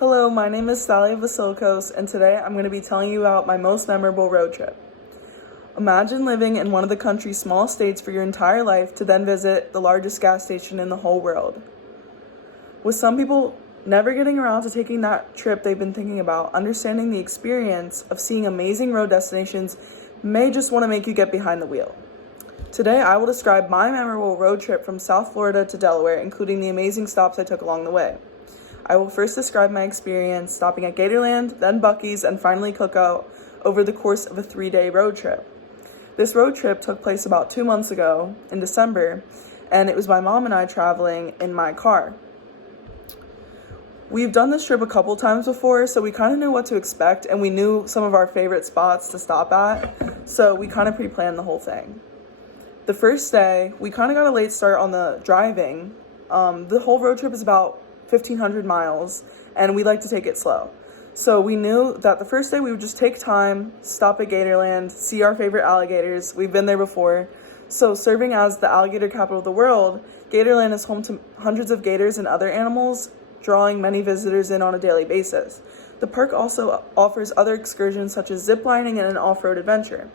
Hello, my name is Sally Vasilikos, and today I'm going to be telling you about my most memorable road trip. Imagine living in one of the country's smallest states for your entire life to then visit the largest gas station in the whole world. With some people never getting around to taking that trip they've been thinking about, understanding the experience of seeing amazing road destinations may just want to make you get behind the wheel. Today, I will describe my memorable road trip from South Florida to Delaware, including the amazing stops I took along the way. I will first describe my experience stopping at Gatorland, then Buc-ee's, and finally Cookout over the course of a 3-day road trip. This road trip took place about 2 months ago in December, and it was my mom and I traveling in my car. We've done this trip a couple times before, so we kind of knew what to expect, and we knew some of our favorite spots to stop at, so we kind of pre-planned the whole thing. The first day, we kind of got a late start on the driving. The whole road trip is about 1,500 miles, and we like to take it slow. So we knew that the first day we would just take time, stop at Gatorland, see our favorite alligators. We've been there before. So serving as the alligator capital of the world, Gatorland is home to hundreds of gators and other animals, drawing many visitors in on a daily basis. The park also offers other excursions such as zip lining and an off-road adventure.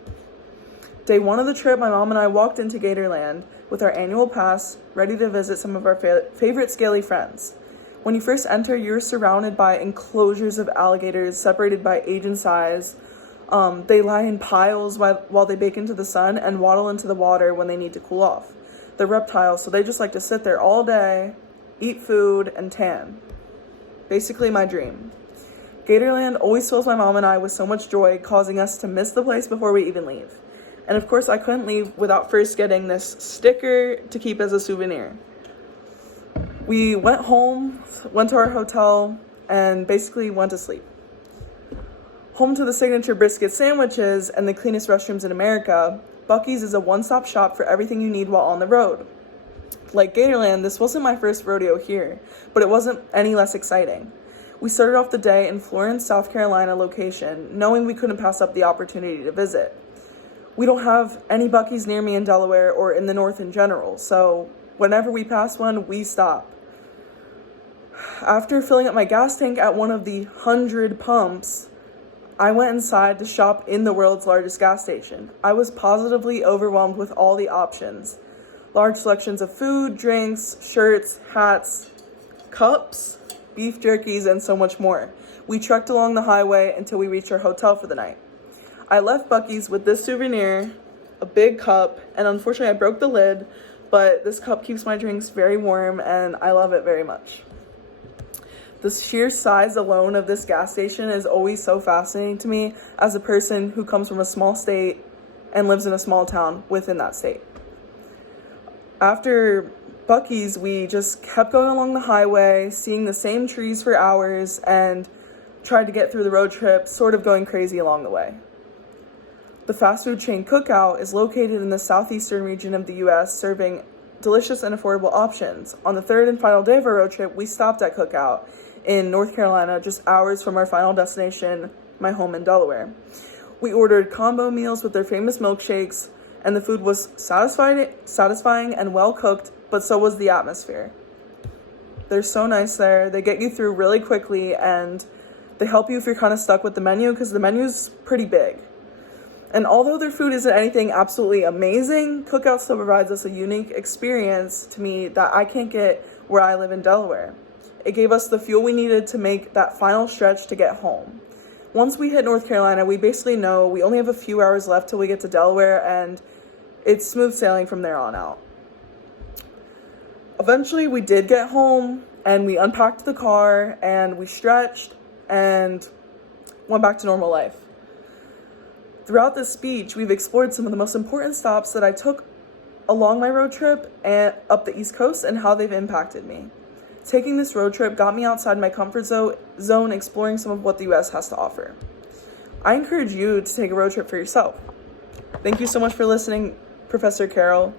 Day 1 of the trip, my mom and I walked into Gatorland with our annual pass, ready to visit some of our favorite scaly friends. When you first enter, you're surrounded by enclosures of alligators separated by age and size. They lie in piles while they bake into the sun and waddle into the water when they need to cool off. They're reptiles, so they just like to sit there all day, eat food, and tan. Basically my dream. Gatorland always fills my mom and I with so much joy, causing us to miss the place before we even leave. And of course, I couldn't leave without first getting this sticker to keep as a souvenir. We went home, went to our hotel, and basically went to sleep. Home to the signature brisket sandwiches and the cleanest restrooms in America, Buc-ee's is a one-stop shop for everything you need while on the road. Like Gatorland, this wasn't my first rodeo here, but it wasn't any less exciting. We started off the day in Florence, South Carolina location, knowing we couldn't pass up the opportunity to visit. We don't have any Buc-ee's near me in Delaware or in the north in general, so whenever we pass one, we stop. After filling up my gas tank at one of the 100 pumps, I went inside to shop in the world's largest gas station. I was positively overwhelmed with all the options. Large selections of food, drinks, shirts, hats, cups, beef jerkies, and so much more. We trekked along the highway until we reached our hotel for the night. I left Buc-ee's with this souvenir, a big cup, and unfortunately I broke the lid, but this cup keeps my drinks very warm and I love it very much. The sheer size alone of this gas station is always so fascinating to me as a person who comes from a small state and lives in a small town within that state. After Buc-ee's, we just kept going along the highway, seeing the same trees for hours, and tried to get through the road trip, sort of going crazy along the way. The fast food chain Cookout is located in the southeastern region of the U.S., serving delicious and affordable options. On the third and final day of our road trip, we stopped at Cookout in North Carolina, just hours from our final destination, my home in Delaware. We ordered combo meals with their famous milkshakes, and the food was satisfying and well cooked, but so was the atmosphere. They're so nice there. They get you through really quickly, and they help you if you're kind of stuck with the menu, because the menu's pretty big. And although their food isn't anything absolutely amazing, Cookout still provides us a unique experience to me that I can't get where I live in Delaware. It gave us the fuel we needed to make that final stretch to get home. Once we hit North Carolina, we basically know we only have a few hours left till we get to Delaware, and it's smooth sailing from there on out. Eventually, we did get home, and we unpacked the car, and we stretched, and went back to normal life. Throughout this speech, we've explored some of the most important stops that I took along my road trip and up the East Coast and how they've impacted me. Taking this road trip got me outside my comfort zone, exploring some of what the U.S. has to offer. I encourage you to take a road trip for yourself. Thank you so much for listening, Professor Carol.